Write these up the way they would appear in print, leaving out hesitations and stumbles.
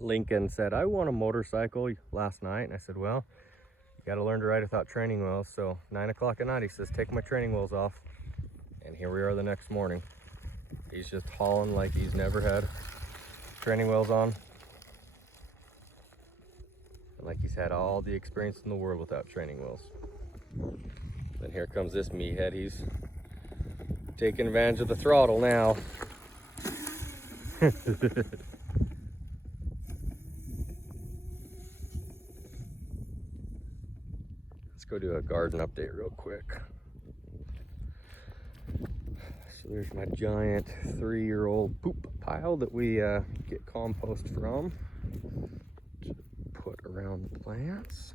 Lincoln said, I want a motorcycle last night. And I said, well, you got to learn to ride without training wheels. So 9 o'clock at night, he says, take my training wheels off. And here we are the next morning. He's just hauling like he's never had training wheels on. And like he's had all the experience in the world without training wheels. Then here comes this meathead. He's taking advantage of the throttle now. Let's go do a garden update real quick. So there's my giant 3-year-old poop pile that we get compost from to put around the plants.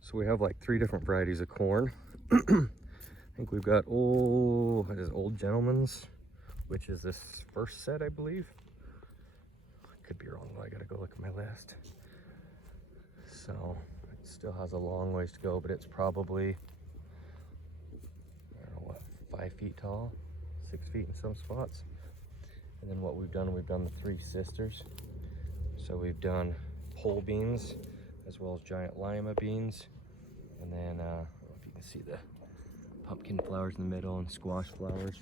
So we have like 3 different varieties of corn. I think we've got Old Gentleman's, which is this first set, I believe. I could be wrong though, I gotta go look at my list. So it still has a long ways to go, but it's probably, I don't know what, 5 feet tall, 6 feet in some spots. And then what we've done the 3 sisters. So we've done pole beans, as well as giant lima beans. And then, I don't know if you can see the pumpkin flowers in the middle and squash flowers.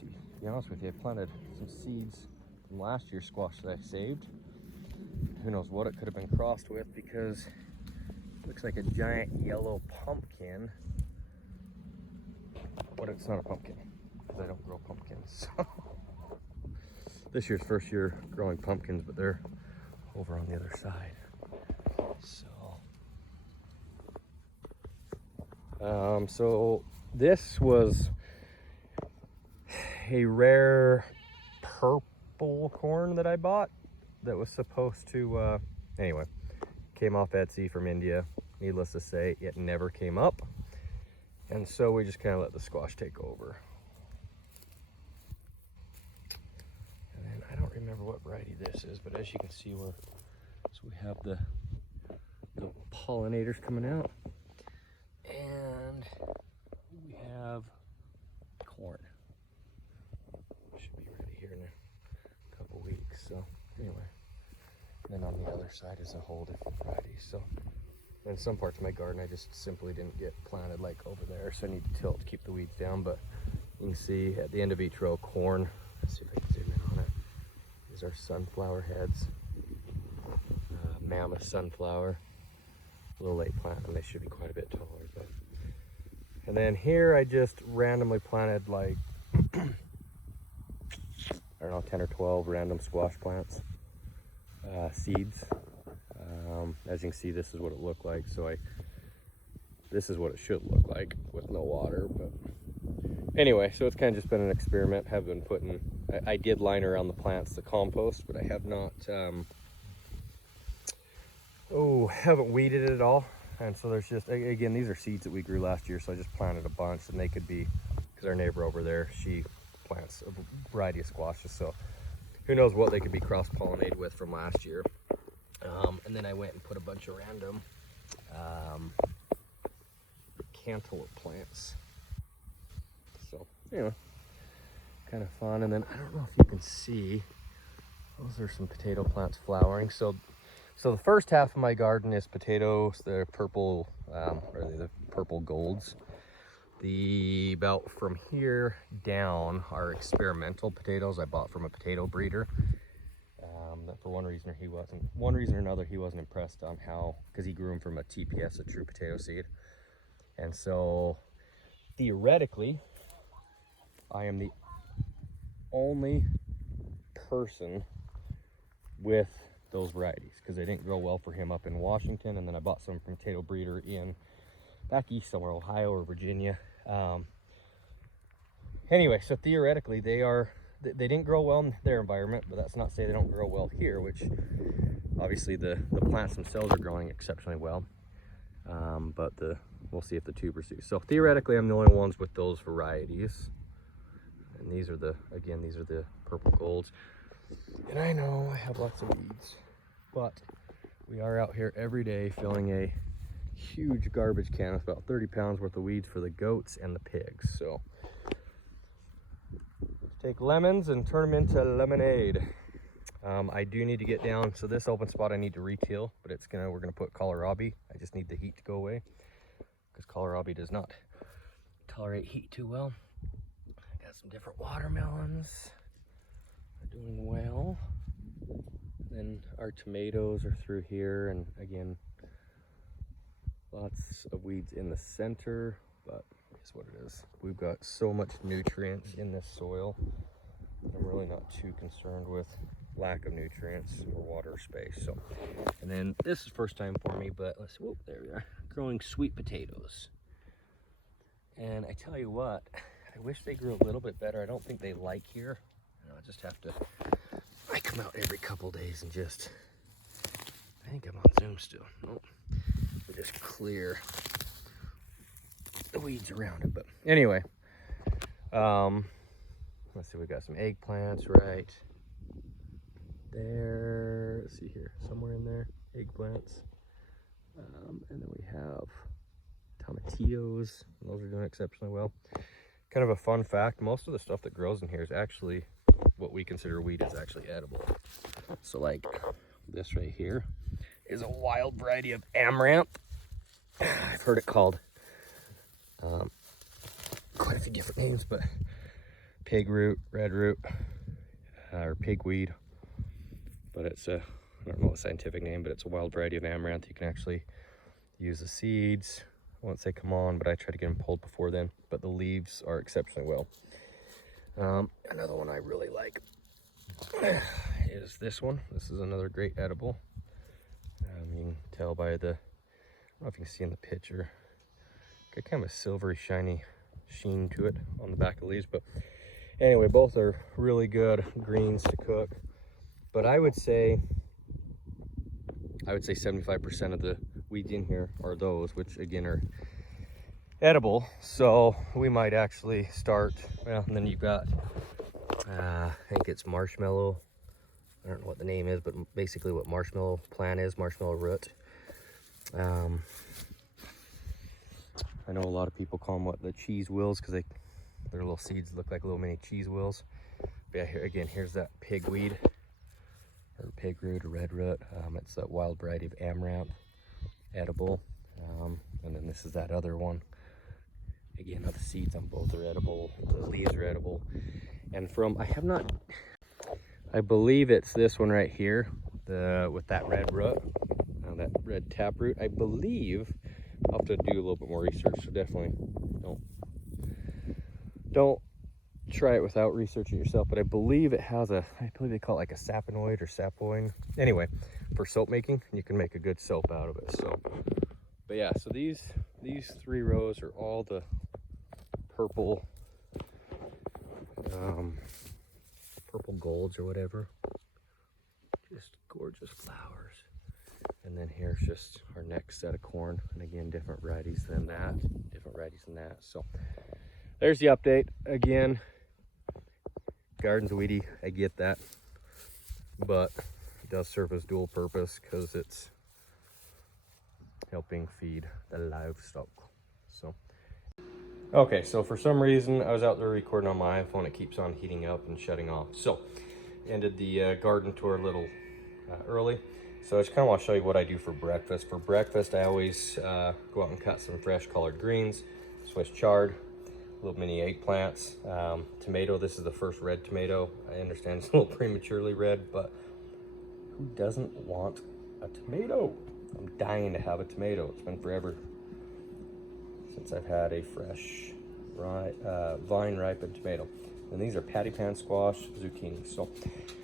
See, to be honest with you, I planted some seeds from last year's squash that I saved. Who knows what it could have been crossed with, because it looks like a giant yellow pumpkin. But it's not a pumpkin, because I don't grow pumpkins. So this year's first year growing pumpkins, but they're over on the other side. So this was a rare purple corn that I bought that was supposed to, anyway, came off Etsy from India. Needless to say, it never came up. And so we just kind of let the squash take over. And then I don't remember what variety this is, but as you can see, we have the pollinators coming out. And we have corn. Should be ready here in a couple weeks. So anyway, and then on the other side is a whole different variety. So in some parts of my garden, I just simply didn't get planted like over there. So I need to tilt to keep the weeds down. But you can see at the end of each row, corn. Let's see if I can zoom in on it. These are sunflower heads. Mammoth sunflower. A little late plant, and they should be quite a bit taller. But and then here I just randomly planted like I don't know, 10 or 12 random squash plants, seeds. As you can see, this is what it looked like. So this is what it should look like with no water. But anyway, so it's kind of just been an experiment. Have been putting, I did line around the plants the compost, but I have not. Haven't weeded it at all. And so there's just, again, these are seeds that we grew last year, so I just planted a bunch, and they could be, because our neighbor over there, she plants a variety of squashes, so who knows what they could be cross-pollinated with from last year. And then I went and put a bunch of random cantaloupe plants. So anyway, kind of fun. And then I don't know if you can see, those are some potato plants flowering. So the first half of my garden is potatoes. They're purple, the purple golds. The about from here down are experimental potatoes I bought from a potato breeder. That for one reason or another, he wasn't impressed on how, because he grew them from a TPS, a true potato seed. And so theoretically, I am the only person with those varieties, because they didn't grow well for him up in Washington, and then I bought some from potato breeder in back east somewhere, Ohio or Virginia. Anyway, so theoretically they didn't grow well in their environment, but that's not to say they don't grow well here, which obviously the plants themselves are growing exceptionally well. But we'll see if the tubers do. So theoretically, I'm the only ones with those varieties. And these are the purple golds. And I know I have lots of weeds, but we are out here every day filling a huge garbage can with about 30 pounds worth of weeds for the goats and the pigs. So Take lemons and turn them into lemonade. I do need to get down, so this open spot I need to retill, but we're gonna put kohlrabi. I just need the heat to go away because kohlrabi does not tolerate heat too well. I got some different watermelons. They're doing well. Then our tomatoes are through here, and again, lots of weeds in the center, but it's what it is. We've got so much nutrients in this soil. I'm really not too concerned with lack of nutrients or water space. So, and then this is first time for me, but let's see. Whoop, there we are. Growing sweet potatoes. And I tell you what, I wish they grew a little bit better. I don't think they like here. I just have to. I come out every couple days and just. I think I'm on Zoom still. Nope. Just clear the weeds around it. But anyway, let's see. We got some eggplants right there. Let's see here, somewhere in there, eggplants, and then we have tomatillos. Those are doing exceptionally well. Kind of a fun fact: most of the stuff that grows in here is actually what we consider weed is actually edible. So, like this right here is a wild variety of amaranth. I've heard it called quite a few different names, but pig root, red root, or pigweed. But it's I don't know the scientific name, but it's a wild variety of amaranth. You can actually use the seeds once they come on, but I try to get them pulled before then. But the leaves are exceptionally well. Another one I really like is this one. This is another great edible. You can tell by the, I don't know if you can see in the picture, got kind of a silvery shiny sheen to it on the back of the leaves. But anyway, both are really good greens to cook. But I would say 75% of the weeds in here are those, which again are edible. So we might actually start, well, and then you've got, I think it's marshmallow. I don't know what the name is, but basically what marshmallow plant is, marshmallow root. I know a lot of people call them the cheese wheels, because their little seeds look like little mini cheese wheels. But yeah, here, again, here's that pigweed, or pig root, or red root. It's that wild variety of amaranth, edible. And then this is that other one. Again, the seeds on both are edible, the leaves are edible. And I believe it's this one right here, with that red root, that red taproot. I believe I'll have to do a little bit more research, so definitely don't try it without researching yourself. But I believe it has I believe they call it like a sapinoid or sapoin. Anyway, for soap making, you can make a good soap out of it. So, but yeah, so these 3 rows are all the purple golds or whatever. Just gorgeous flowers. And then here's just our next set of corn, and again, different varieties than that. So there's the update. Again, garden's weedy, I get that, but it does serve as dual purpose because it's helping feed the livestock. So okay, so for some reason I was out there recording on my iPhone. It keeps on heating up and shutting off. So ended the garden tour a little early. So I just kind of want to show you what I do for breakfast. For breakfast, I always go out and cut some fresh collard greens, Swiss chard, little mini eggplants, tomato. This is the first red tomato. I understand it's a little prematurely red, but who doesn't want a tomato? I'm dying to have a tomato. It's been forever since I've had a fresh vine ripened tomato. And these are patty pan squash, zucchini. So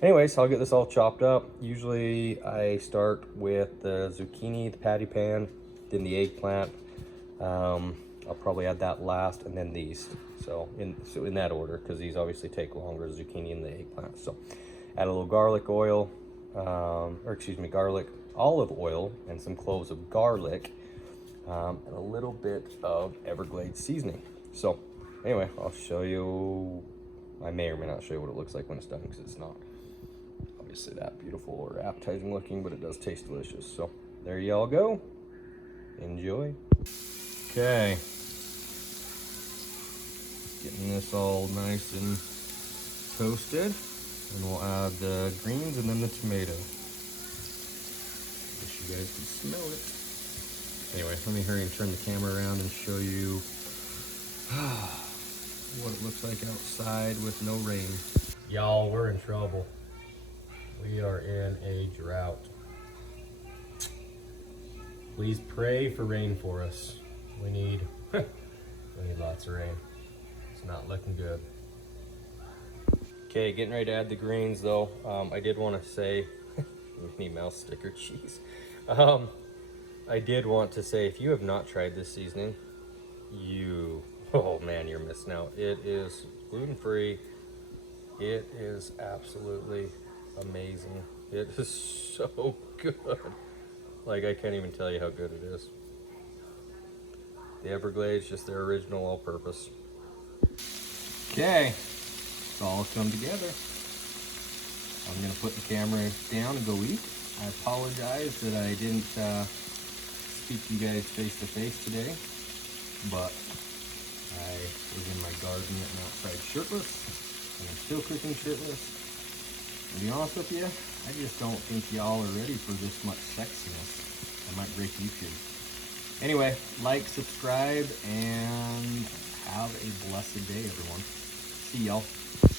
anyways, I'll get this all chopped up. Usually I start with the zucchini, the patty pan, then the eggplant. I'll probably add that last, and then these. So in that order, because these obviously take longer, zucchini and the eggplant. So add a little garlic oil, garlic olive oil, and some cloves of garlic, and a little bit of Everglades seasoning. So anyway, I'll show you. I may or may not show you what it looks like when it's done, because it's not obviously that beautiful or appetizing looking, but it does taste delicious. So there y'all go. Enjoy. Okay. Getting this all nice and toasted, and we'll add the greens and then the tomato. Wish you guys could smell it. Anyway, let me hurry and turn the camera around and show you what it looks like outside with no rain. Y'all, we're in trouble. We are in a drought. Please pray for rain for us. We need lots of rain. It's not looking good. Okay, getting ready to add the greens though. I did want to say, Minnie Mouse sticker cheese. I did want to say, if you have not tried this seasoning, oh man, you're missing out. It is gluten-free. It is absolutely amazing. It is so good. Like, I can't even tell you how good it is. The Everglades, just their original all-purpose. Okay, it's all come together. I'm gonna put the camera down and go eat. I apologize that I didn't speak to you guys face to face today, but I was in my garden and outside shirtless, and I'm still cooking shirtless. To be honest with you, I just don't think y'all are ready for this much sexiness. I might break YouTube. Anyway, like, subscribe, and have a blessed day, everyone. See y'all.